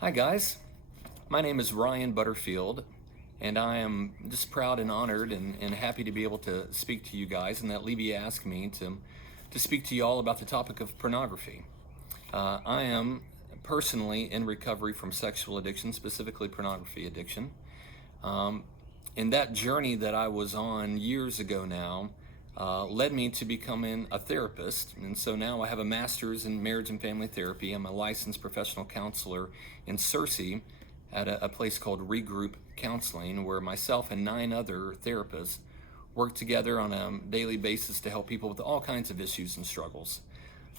Hi guys, my name is Ryan Butterfield, and I am just proud and honored and happy to be able to speak to you guys, and that Levy asked me to speak to you all about the topic of pornography. I am personally in recovery from sexual addiction, specifically pornography addiction. Um, and that journey that I was on years ago now led me to becoming a therapist. And so now I have a master's in marriage and family therapy. I'm a licensed professional counselor in Searcy at a place called Regroup Counseling, where myself and 9 other therapists work together on a daily basis to help people with all kinds of issues and struggles.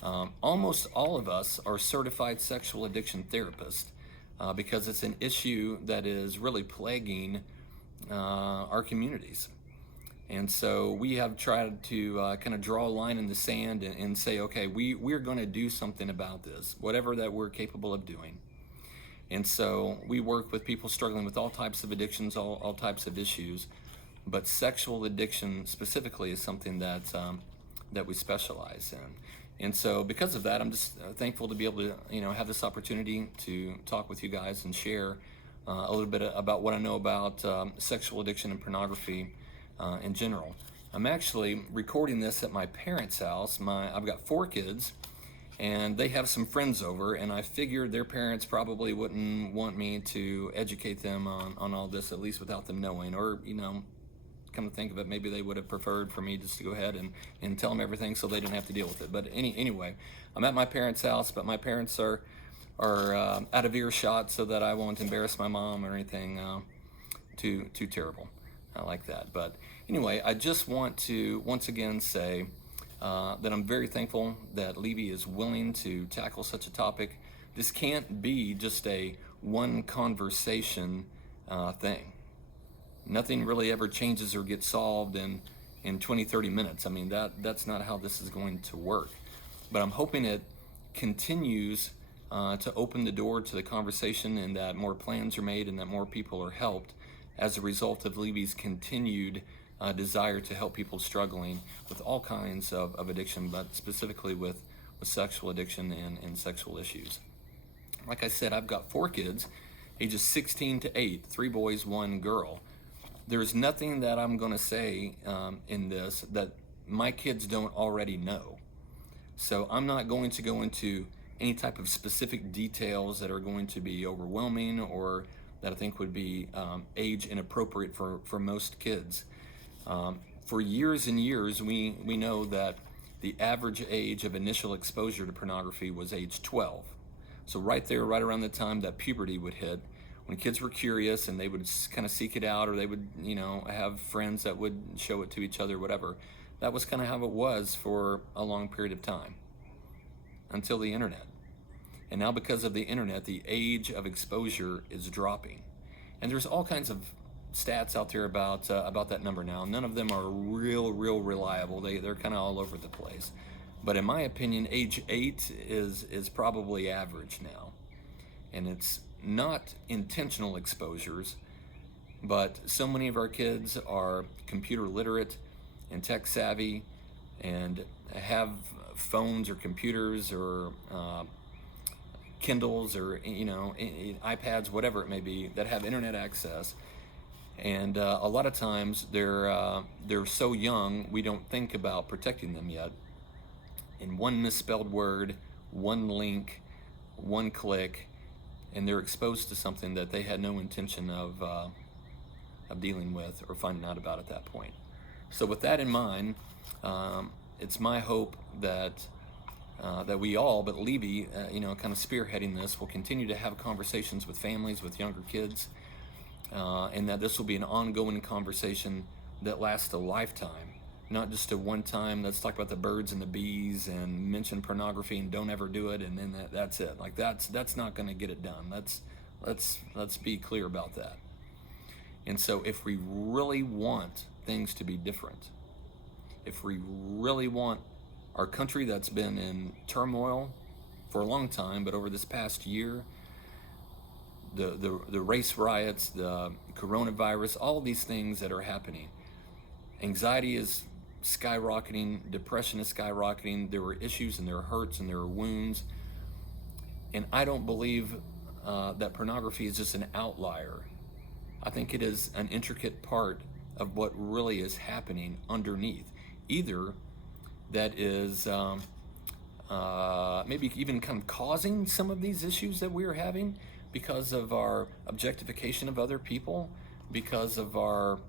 Almost all of us are certified sexual addiction therapists because it's an issue that is really plaguing our communities. And so we have tried to kind of draw a line in the sand and say, okay, we're going to do something about this, whatever that we're capable of doing. And so we work with people struggling with all types of addictions, all types of issues, but sexual addiction specifically is something that we specialize in. And so because of that, I'm just thankful to be able to have this opportunity to talk with you guys and share a little bit about what I know about sexual addiction and pornography in general. I'm actually recording this at my parents' house. I've got 4 kids, and they have some friends over, and I figured their parents probably wouldn't want me to educate them on all this, at least without them knowing. Or, come to think of it, maybe they would have preferred for me just to go ahead and tell them everything so they didn't have to deal with it. But anyway, I'm at my parents' house, but my parents are out of earshot so that I won't embarrass my mom or anything too terrible like that. But anyway, I just want to once again say that I'm very thankful that Levy is willing to tackle such a topic. This can't be just a one conversation thing. Nothing really ever changes or gets solved in 20, 30 minutes. I mean, that's not how this is going to work. But I'm hoping it continues to open the door to the conversation, and that more plans are made and that more people are helped as a result of Levy's continued desire to help people struggling with all kinds of addiction, but specifically with sexual addiction and sexual issues. Like I said, I've got 4 kids, ages 16 to 8, 3 boys, 1 girl. There's nothing that I'm going to say in this that my kids don't already know. So I'm not going to go into any type of specific details that are going to be overwhelming or that I think would be age inappropriate for most kids. For years and years, we know that the average age of initial exposure to pornography was age 12. So right there, right around the time that puberty would hit, when kids were curious and they would kind of seek it out, or they would, have friends that would show it to each other, whatever. That was kind of how it was for a long period of time until the internet. And now because of the internet, the age of exposure is dropping. And there's all kinds of stats out there about that number now. None of them are real reliable. They're kind of all over the place. But in my opinion, age 8 is probably average now. And it's not intentional exposures, but so many of our kids are computer literate and tech savvy and have phones or computers or Kindles or iPads, whatever it may be, that have internet access. And a lot of times they're so young we don't think about protecting them yet. And one misspelled word, one link, one click, and they're exposed to something that they had no intention of dealing with or finding out about at that point. So with that in mind, it's my hope that we all, but Levy, kind of spearheading this, will continue to have conversations with families, with younger kids, and that this will be an ongoing conversation that lasts a lifetime, not just a one-time, let's talk about the birds and the bees and mention pornography and don't ever do it, and then that's it. Like that's not going to get it done. Let's be clear about that. And so if we really want things to be different, if we really want our country that's been in turmoil for a long time, but over this past year, the race riots, the coronavirus, all these things that are happening, anxiety is skyrocketing, depression is skyrocketing, there were issues and there are hurts and there are wounds. And I don't believe that pornography is just an outlier. I think it is an intricate part of what really is happening underneath. Either that is maybe even kind of causing some of these issues that we're having because of our objectification of other people, because of our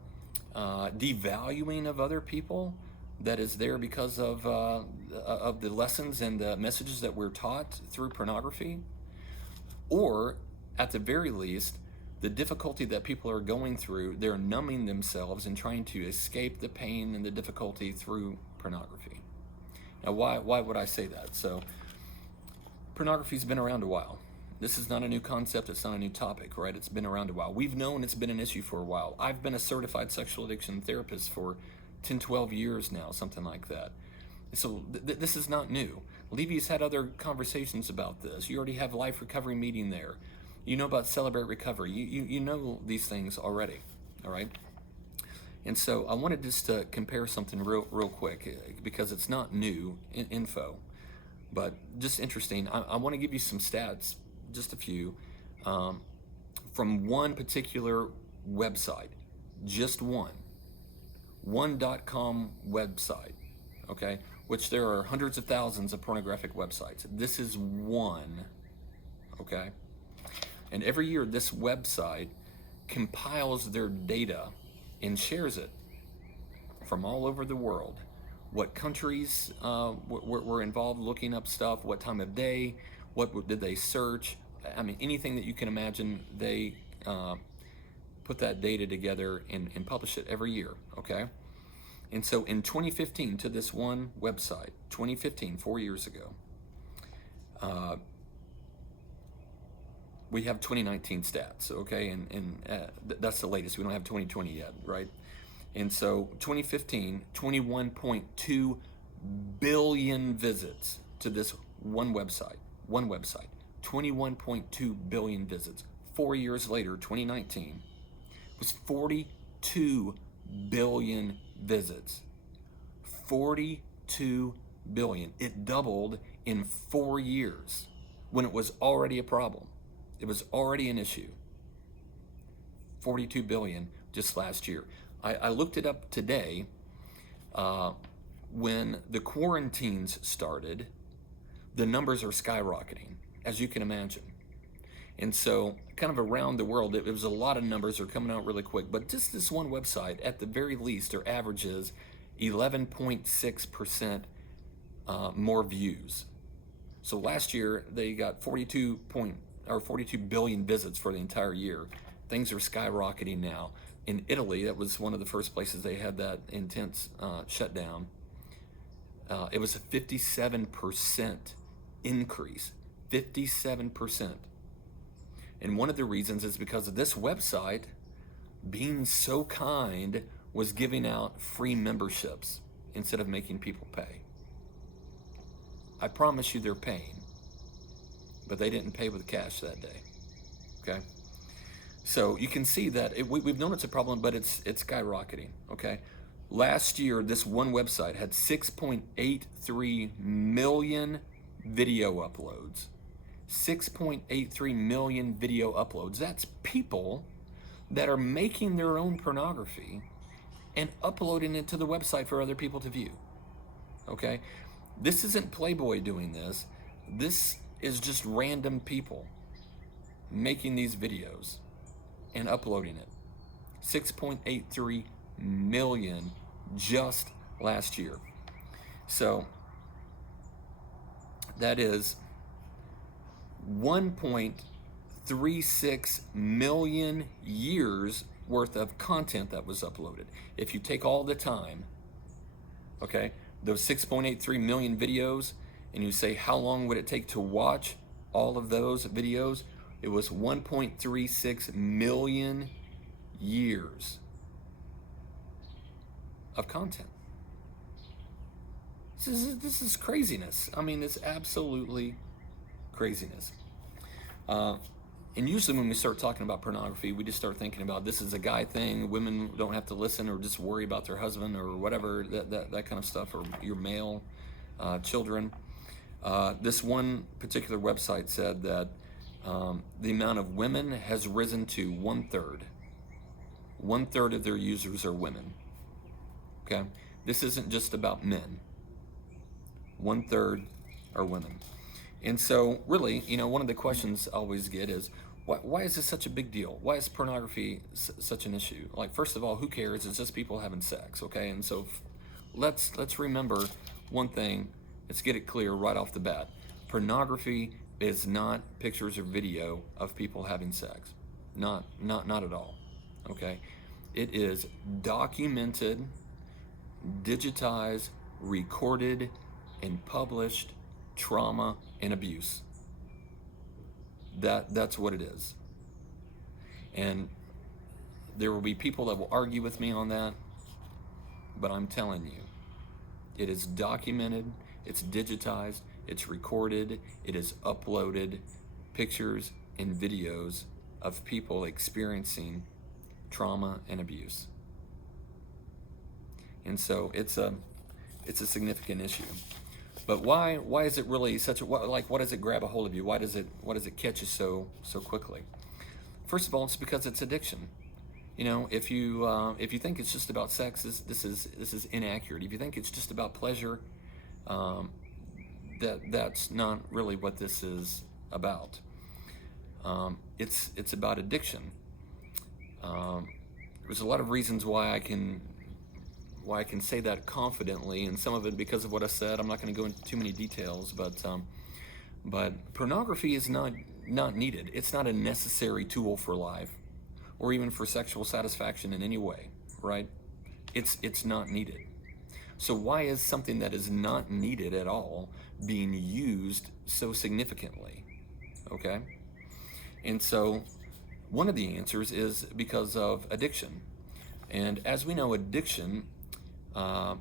devaluing of other people, that is there because of the lessons and the messages that we're taught through pornography, or at the very least, the difficulty that people are going through, they're numbing themselves and trying to escape the pain and the difficulty through pornography. Now, why would I say that? So, pornography's been around a while. This is not a new concept, it's not a new topic, right? It's been around a while. We've known it's been an issue for a while. I've been a certified sexual addiction therapist for 10, 12 years now, something like that. So this is not new. Levy's had other conversations about this. You already have Life Recovery Meeting there. You know about Celebrate Recovery. You know these things already, all right? And so I wanted just to compare something real quick because it's not new info, but just interesting. I want to give you some stats, just a few, from one particular website, just one.com website, okay? Which there are hundreds of thousands of pornographic websites. This is one, okay? And every year this website compiles their data and shares it from all over the world. What countries were involved looking up stuff, what time of day, what did they search? I mean, anything that you can imagine, they put that data together and publish it every year, okay? And so in 2015, to this one website, 2015, 4 years ago, we have 2019 stats, okay? And that's the latest. We don't have 2020 yet, right? And so 2015, 21.2 billion visits to this one website, 21.2 billion visits. 4 years later, 2019, was 42 billion visits. 42 billion. It doubled in 4 years when it was already a problem. It was already an issue. 42 billion just last year. I looked it up today. When the quarantines started, the numbers are skyrocketing, as you can imagine. And so kind of around the world, it was a lot of numbers are coming out really quick. But just this one website, at the very least, their average is 11.6% more views. So last year, they got 42 billion visits for the entire year. Things are skyrocketing now. In Italy, that was one of the first places they had that intense shutdown. It was a 57% increase. 57%. And one of the reasons is because of this website, being so kind, was giving out free memberships instead of making people pay. I promise you they're paying, but they didn't pay with cash that day, okay? So you can see that we've known it's a problem, but it's skyrocketing, okay? Last year, this one website had 6.83 million video uploads. 6.83 million video uploads. That's people that are making their own pornography and uploading it to the website for other people to view, okay? This isn't Playboy doing this. This is just random people making these videos and uploading it. 6.83 million just last year. So that is 1.36 million years worth of content that was uploaded. If you take all the time, okay, those 6.83 million videos, and you say how long would it take to watch all of those videos, it was 1.36 million years of content. This is craziness. I mean, it's absolutely craziness. And usually when we start talking about pornography, we just start thinking about this is a guy thing. Women don't have to listen or just worry about their husband or whatever, that kind of stuff, or your male children. This one particular website said that The amount of women has risen to 1/3. 1/3 of their users are women. Okay? This isn't just about men. 1/3 are women. And so, really, one of the questions I always get is, why is this such a big deal? Why is pornography such an issue? Like, first of all, who cares? It's just people having sex, okay? And so, let's remember one thing. Let's get it clear right off the bat. Pornography is not pictures or video of people having sex. Not at all. Okay? It is documented, digitized, recorded, and published trauma and abuse. That's what it is. And there will be people that will argue with me on that, but I'm telling you, it is documented, it's digitized, it's recorded, it is uploaded, pictures and videos of people experiencing trauma and abuse. And so it's a significant issue. But why is it really such a, what does it grab a hold of you? Why does it catch you so quickly? First of all, it's because it's addiction. If you think it's just about sex, this is inaccurate. If you think it's just about pleasure, that's not really what this is about. It's about addiction. There's a lot of reasons why I can say that confidently, and some of it because of what I said. I'm not going to go into too many details, but pornography is not needed. It's not a necessary tool for life, or even for sexual satisfaction in any way, right? It's not needed. So why is something that is not needed at all being used so significantly? Okay? And so one of the answers is because of addiction. And as we know, addiction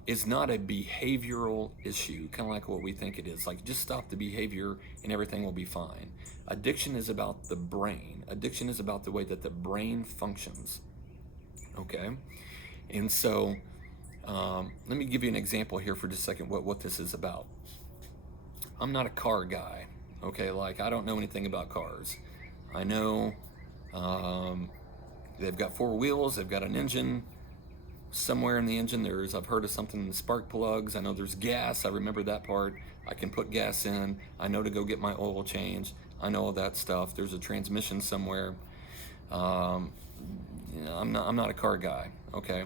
is not a behavioral issue, kind of like what we think it is. Like, just stop the behavior and everything will be fine. Addiction is about the brain. Addiction is about the way that the brain functions. Okay? And so, let me give you an example here for just a second what this is about. I'm not a car guy. Okay? Like, I don't know anything about cars. I know they've got four wheels, they've got an engine. Somewhere in the engine I've heard of something, spark plugs. I know there's gas. I remember that part. I can put gas in. I know to go get my oil changed. I know all that stuff. There's a transmission somewhere. I'm not a car guy, okay?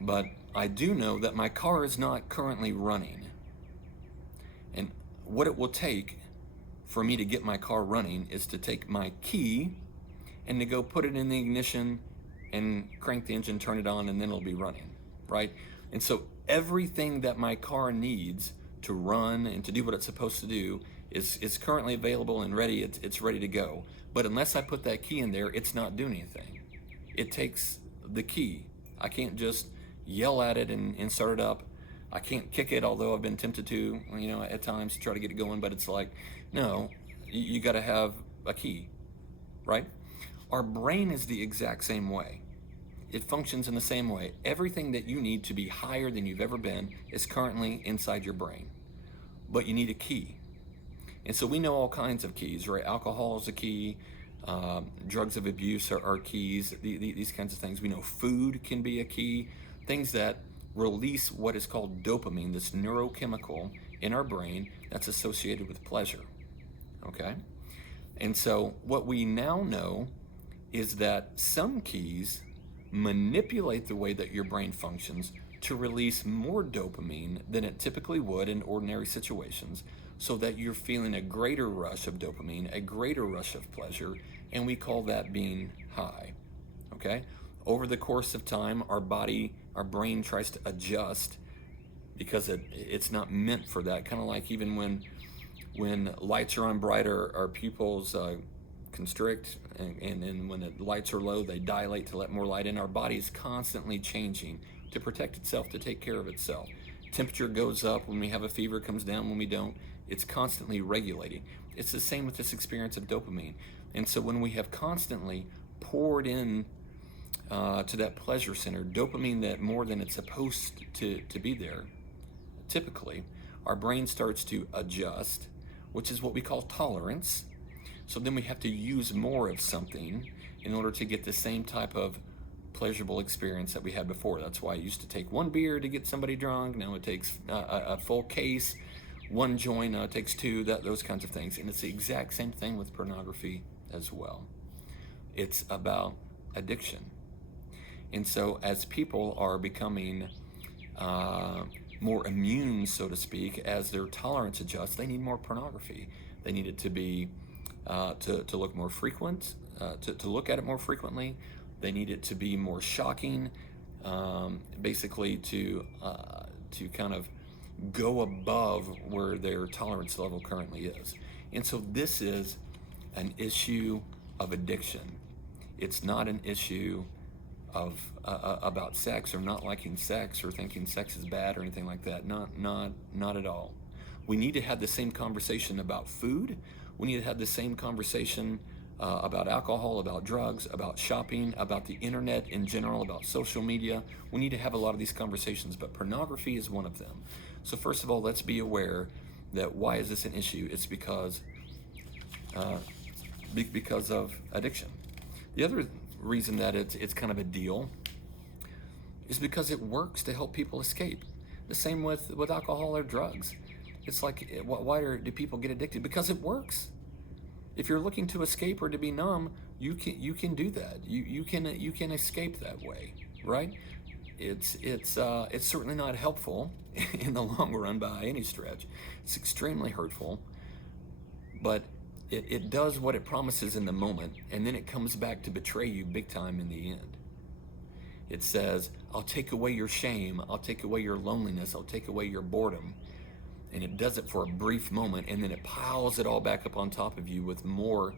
But I do know that my car is not currently running. And what it will take for me to get my car running is to take my key and to go put it in the ignition and crank the engine, turn it on, and then it'll be running, right? And so everything that my car needs to run and to do what it's supposed to do is currently available and ready. It's ready to go. But unless I put that key in there, it's not doing anything. It takes the key. I can't just yell at it and start it up. I can't kick it, although I've been tempted to, at times to try to get it going. But it's like, no, you got to have a key, right? Our brain is the exact same way. It functions in the same way. Everything that you need to be higher than you've ever been is currently inside your brain. But you need a key. And so we know all kinds of keys, right? Alcohol is a key. Drugs of abuse are keys. These kinds of things. We know food can be a key. Things that release what is called dopamine, this neurochemical in our brain that's associated with pleasure. Okay? And so what we now know is that some keys manipulate the way that your brain functions to release more dopamine than it typically would in ordinary situations, so that you're feeling a greater rush of dopamine, a greater rush of pleasure, and we call that being high. Okay? Over the course of time, our brain tries to adjust because it's not meant for that. Kind of like even when lights are on brighter, our pupils constrict, and when the lights are low, they dilate to let more light in. Our body is constantly changing to protect itself, to take care of itself. Temperature goes up when we have a fever, comes down when we don't. It's constantly regulating. It's the same with this experience of dopamine. And so when we have constantly poured in to that pleasure center dopamine that more than it's supposed to be there, typically our brain starts to adjust, which is what we call tolerance. So then we have to use more of something in order to get the same type of pleasurable experience that we had before. That's why it used to take one beer to get somebody drunk. Now it takes a full case, one joint. Now it takes two. Those kinds of things. And it's the exact same thing with pornography as well. It's about addiction. And so as people are becoming more immune, so to speak, as their tolerance adjusts, they need more pornography. They need it to be to look more frequent, to look at it more frequently. They need it to be more shocking, basically to kind of go above where their tolerance level currently is. And so this is an issue of addiction. It's not an issue of about sex or not liking sex or thinking sex is bad or anything like that. Not at all. We need to have the same conversation about food. We need to have the same conversation about alcohol, about drugs, about shopping, about the internet in general, about social media. We need to have a lot of these conversations, but pornography is one of them. So first of all, let's be aware that why is this an issue? It's because of addiction. The other reason that it's kind of a deal is because it works to help people escape. The same with alcohol or drugs. It's like, why do people get addicted? Because it works. If you're looking to escape or to be numb, you can do that. You can escape that way, right? It's certainly not helpful in the long run by any stretch. It's extremely hurtful, but it does what it promises in the moment, and then it comes back to betray you big time in the end. It says, I'll take away your shame, I'll take away your loneliness, I'll take away your boredom. And it does it for a brief moment, and then it piles it all back up on top of you with more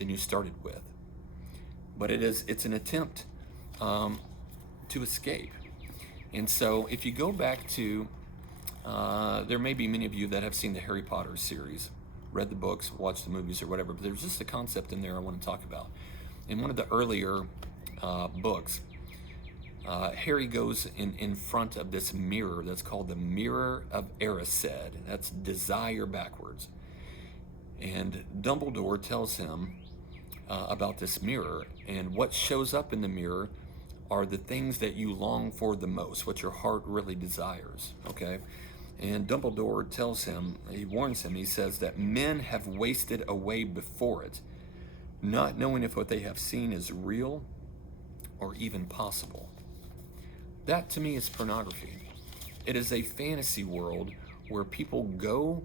than you started with. But it's an attempt to escape. And so if you go back to, there may be many of you that have seen the Harry Potter series, read the books, watched the movies or whatever, but there's just a concept in there I want to talk about. In one of the earlier books, Harry goes in front of this mirror that's called the Mirror of Erised. That's desire backwards. And Dumbledore tells him about this mirror, and what shows up in the mirror are the things that you long for the most, what your heart really desires, okay? And Dumbledore tells him, he warns him, he says that men have wasted away before it, not knowing if what they have seen is real or even possible. That to me is pornography. It is a fantasy world where people go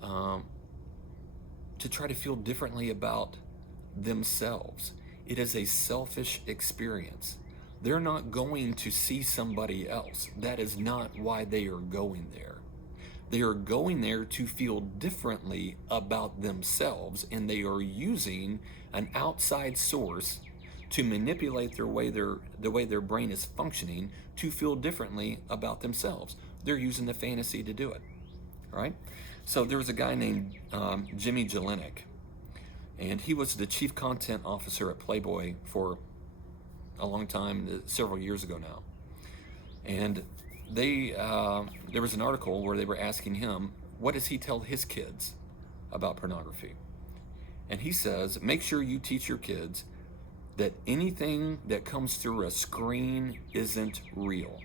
to try to feel differently about themselves. It is a selfish experience. They're not going to see somebody else. That is not why they are going there. They are going there to feel differently about themselves, and they are using an outside source to manipulate the way their brain is functioning to feel differently about themselves. They're using the fantasy to do it, right? So there was a guy named Jimmy Jelenic, and he was the chief content officer at Playboy for a long time, several years ago now. And there was an article where they were asking him, what does he tell his kids about pornography? And he says, make sure you teach your kids that anything that comes through a screen isn't real.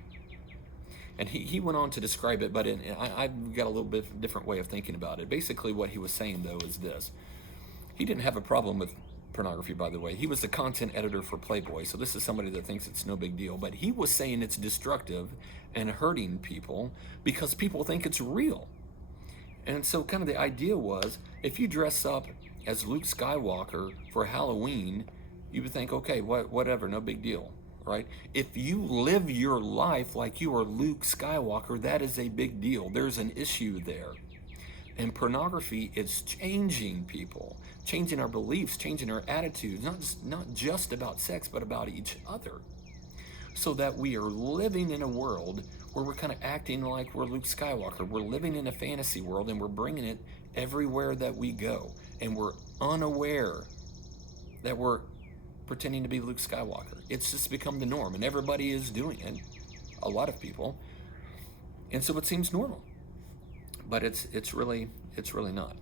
And he went on to describe it, but I've got a little bit different way of thinking about it. Basically what he was saying, though, is this. He didn't have a problem with pornography, by the way. He was the content editor for Playboy, so this is somebody that thinks it's no big deal. But he was saying it's destructive and hurting people because people think it's real. And so kind of the idea was, if you dress up as Luke Skywalker for Halloween, you would think, okay, whatever, no big deal, right? If you live your life like you are Luke Skywalker, that is a big deal. There's an issue there. And pornography is changing people, changing our beliefs, changing our attitudes, not just about sex, but about each other. So that we are living in a world where we're kind of acting like we're Luke Skywalker. We're living in a fantasy world, and we're bringing it everywhere that we go. And we're unaware that we're pretending to be Luke Skywalker. It's just become the norm, and everybody is doing it, a lot of people. And so it seems normal. But it's really not.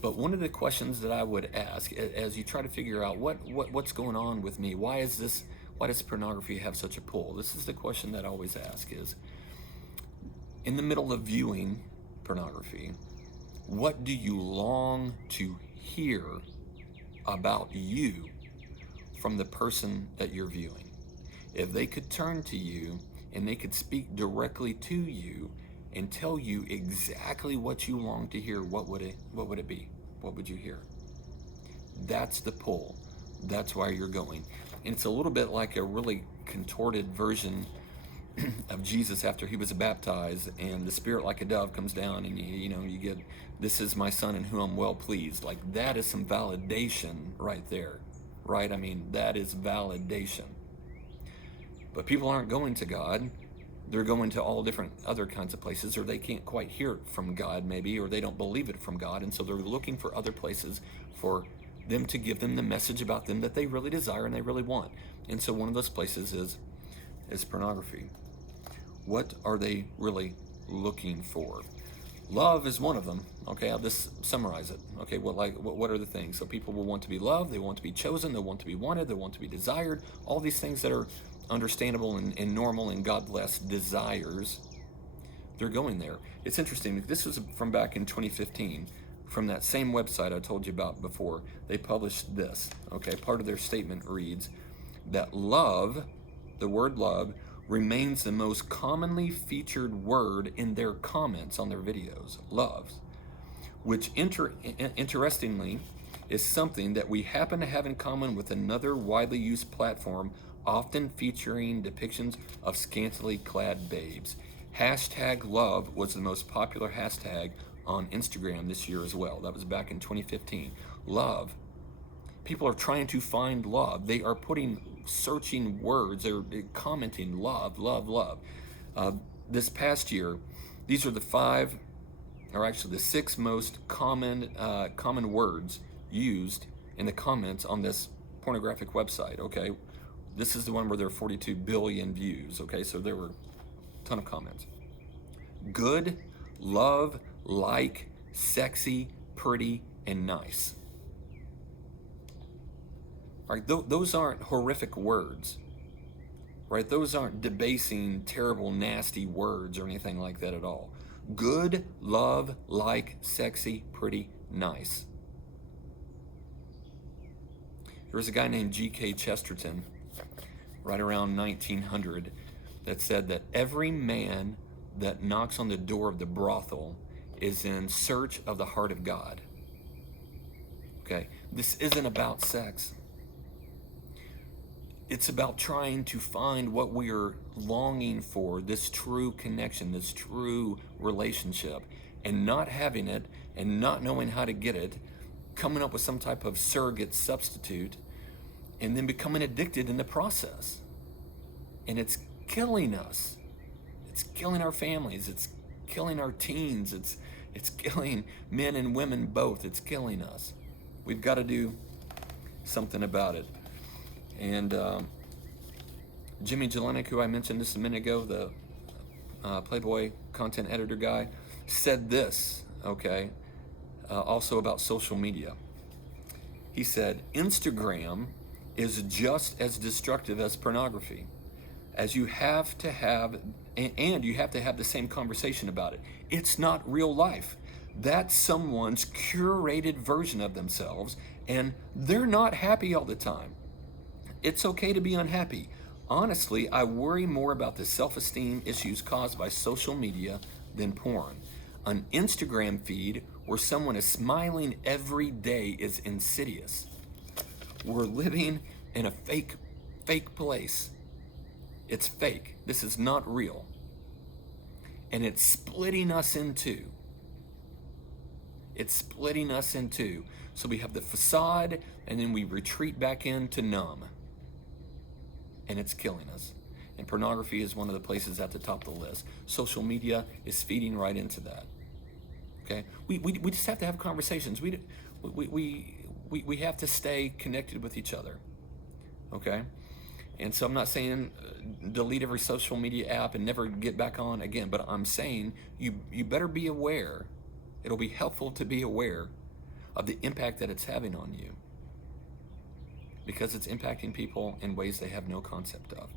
But one of the questions that I would ask as you try to figure out what's going on with me, why does pornography have such a pull? This is the question that I always ask is, in the middle of viewing pornography, what do you long to hear about you from the person that you're viewing? If they could turn to you and they could speak directly to you and tell you exactly what you long to hear, what would it be? What would you hear? That's the pull. That's why you're going. And it's a little bit like a really contorted version of Jesus after he was baptized, and the Spirit like a dove comes down, and you get, "This is my Son in whom I'm well pleased." Like, that is some validation right there, right? I mean, that is validation. But people aren't going to God. They're going to all different other kinds of places, or they can't quite hear it from God maybe, or they don't believe it from God, and so they're looking for other places for them to give them the message about them that they really desire and they really want. And so one of those places is pornography. What are they really looking for? Love is one of them. Okay, I'll just summarize it. Okay, what are the things? So people will want to be loved, they want to be chosen, they want to be wanted, they want to be desired. All these things that are understandable and normal and God-blessed desires, they're going there. It's interesting. This was from back in 2015. From that same website I told you about before, they published this. Okay, part of their statement reads that love, the word love, remains the most commonly featured word in their comments on their videos. Love, which interestingly is something that we happen to have in common with another widely used platform, often featuring depictions of scantily clad babes. Hashtag love was the most popular hashtag on Instagram this year as well. That was back in 2015. Love. People are trying to find love. They are searching words. They're commenting love, love, love. This past year, these are the 6 most common words used in the comments on this pornographic website. Okay, this is the one where there are 42 billion views. Okay, so there were a ton of comments. Good, love, like, sexy, pretty, and nice. Right? Those aren't horrific words, right? Those aren't debasing, terrible, nasty words or anything like that at all. Good, love, like, sexy, pretty, nice. There was a guy named G.K. Chesterton, right around 1900, that said that every man that knocks on the door of the brothel is in search of the heart of God. Okay, this isn't about sex. It's about trying to find what we are longing for, this true connection, this true relationship, and not having it and not knowing how to get it, coming up with some type of surrogate substitute, and then becoming addicted in the process. And it's killing us. It's killing our families. It's killing our teens. It's killing men and women both. It's killing us. We've got to do something about it. And Jimmy Jelenic, who I mentioned just a minute ago, the Playboy content editor guy, said this, okay, also about social media. He said, Instagram is just as destructive as pornography, as you have to have, and you have to have the same conversation about it. It's not real life. That's someone's curated version of themselves, and they're not happy all the time. It's okay to be unhappy. Honestly, I worry more about the self-esteem issues caused by social media than porn. An Instagram feed where someone is smiling every day is insidious. We're living in a fake place. It's fake. This is not real. And it's splitting us in two. It's splitting us in two. So we have the facade, and then we retreat back into numb. And it's killing us. And pornography is one of the places at the top of the list. Social media is feeding right into that. Okay, we just have to have conversations. We have to stay connected with each other. Okay, and so I'm not saying delete every social media app and never get back on again, but I'm saying you better be aware. It'll be helpful to be aware of the impact that it's having on you, because it's impacting people in ways they have no concept of.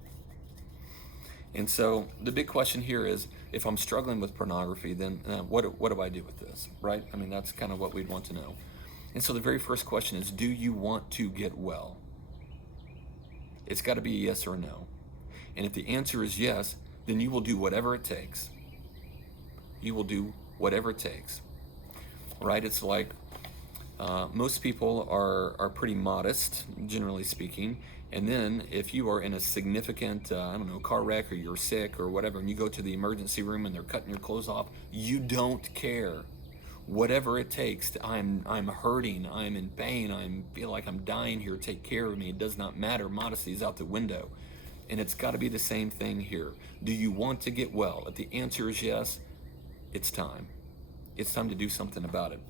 And so the big question here is, if I'm struggling with pornography, then what do I do with this, right? I mean, that's kind of what we'd want to know. And so the very first question is, do you want to get well? It's got to be a yes or a no. And if the answer is yes, then you will do whatever it takes. You will do whatever it takes, right? It's like most people are pretty modest, generally speaking. And then if you are in a significant, car wreck, or you're sick or whatever, and you go to the emergency room and they're cutting your clothes off, you don't care. Whatever it takes, I'm hurting, I'm in pain, I feel like I'm dying here, take care of me. It does not matter. Modesty is out the window. And it's got to be the same thing here. Do you want to get well? If the answer is yes, it's time. It's time to do something about it.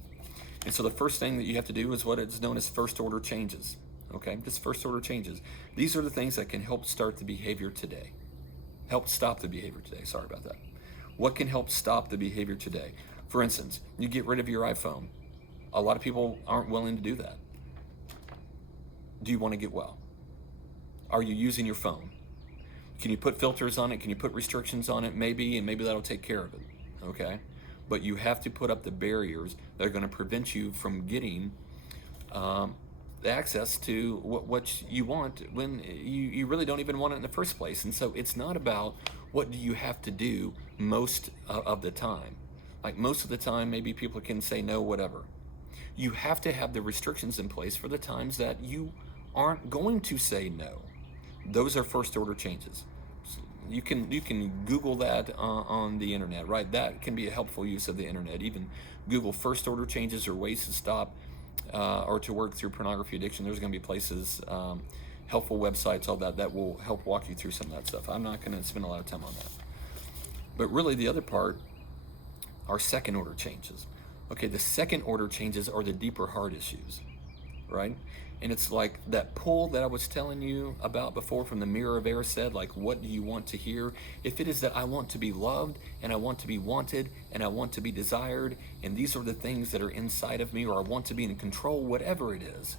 And so the first thing that you have to do is what is known as first order changes. Okay, just first order changes. These are the things that can help start the behavior today. Help stop the behavior today. Sorry about that. What can help stop the behavior today? For instance, you get rid of your iPhone. A lot of people aren't willing to do that. Do you want to get well? Are you using your phone? Can you put filters on it? Can you put restrictions on it? Maybe, and maybe that'll take care of it. Okay? But you have to put up the barriers that are going to prevent you from getting access to what you want when you really don't even want it in the first place. And so it's not about what do you have to do most of the time. Like most of the time, maybe people can say no, whatever. You have to have the restrictions in place for the times that you aren't going to say no. Those are first order changes. You can Google that on the internet, right? That can be a helpful use of the internet. Even Google first order changes or ways to stop or to work through pornography addiction. There's going to be places, helpful websites, all that will help walk you through some of that stuff. I'm not going to spend a lot of time on that. But really the other part are second order changes. Okay, the second order changes are the deeper heart issues, right? And it's like that pull that I was telling you about before from the Mirror of Erised, like what do you want to hear? If it is that I want to be loved, and I want to be wanted, and I want to be desired, and these are the things that are inside of me, or I want to be in control, whatever it is,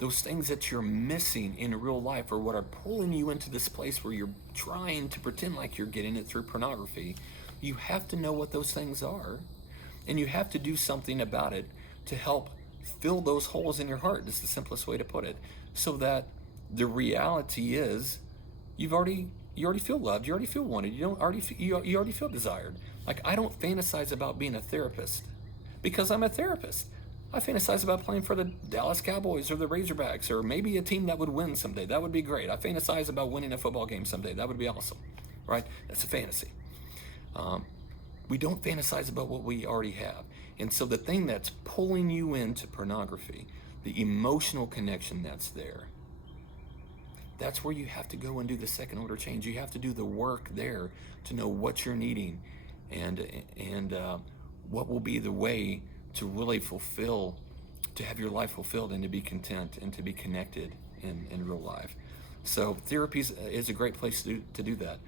those things that you're missing in real life are what are pulling you into this place where you're trying to pretend like you're getting it through pornography. You have to know what those things are, and you have to do something about it to help fill those holes in your heart. That's the simplest way to put it. So that the reality is, you already feel loved, you already feel wanted, you already feel desired. Like, I don't fantasize about being a therapist because I'm a therapist. I fantasize about playing for the Dallas Cowboys or the Razorbacks, or maybe a team that would win someday. That would be great. I fantasize about winning a football game someday. That would be awesome, right? That's a fantasy. We don't fantasize about what we already have. And so the thing that's pulling you into pornography, the emotional connection that's there, that's where you have to go and do the second order change. You have to do the work there to know what you're needing and what will be the way to really fulfill, to have your life fulfilled, and to be content and to be connected in real life. So therapy is a great place to do that.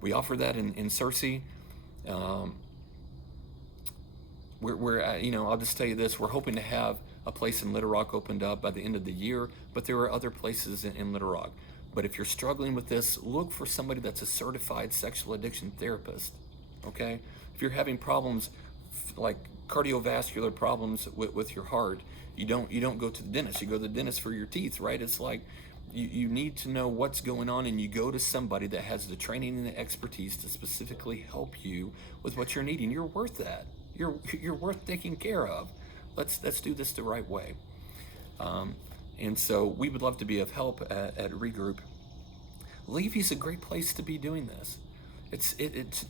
We offer that in Searcy. I'll just tell you this, we're hoping to have a place in Little Rock opened up by the end of the year, but there are other places in Little Rock. But if you're struggling with this, look for somebody that's a certified sexual addiction therapist, okay? If you're having problems like cardiovascular problems with your heart, you don't go to the dentist, you go to the dentist for your teeth, right? It's like, you need to know what's going on, and you go to somebody that has the training and the expertise to specifically help you with what you're needing. You're worth that. You're worth taking care of. Let's do this the right way. And so we would love to be of help at Regroup. Levy's a great place to be doing this.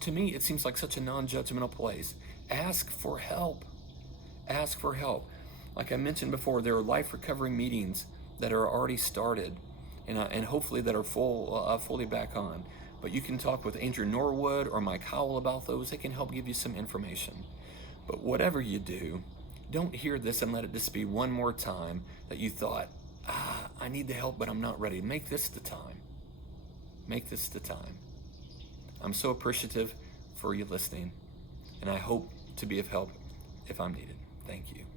To me, it seems like such a non-judgmental place. Ask for help. Ask for help. Like I mentioned before, there are life recovery meetings that are already started, and hopefully that are fully back on. But you can talk with Andrew Norwood or Mike Howell about those. They can help give you some information. But whatever you do, don't hear this and let it just be one more time that you thought, I need the help, but I'm not ready. Make this the time. Make this the time. I'm so appreciative for you listening, and I hope to be of help if I'm needed. Thank you.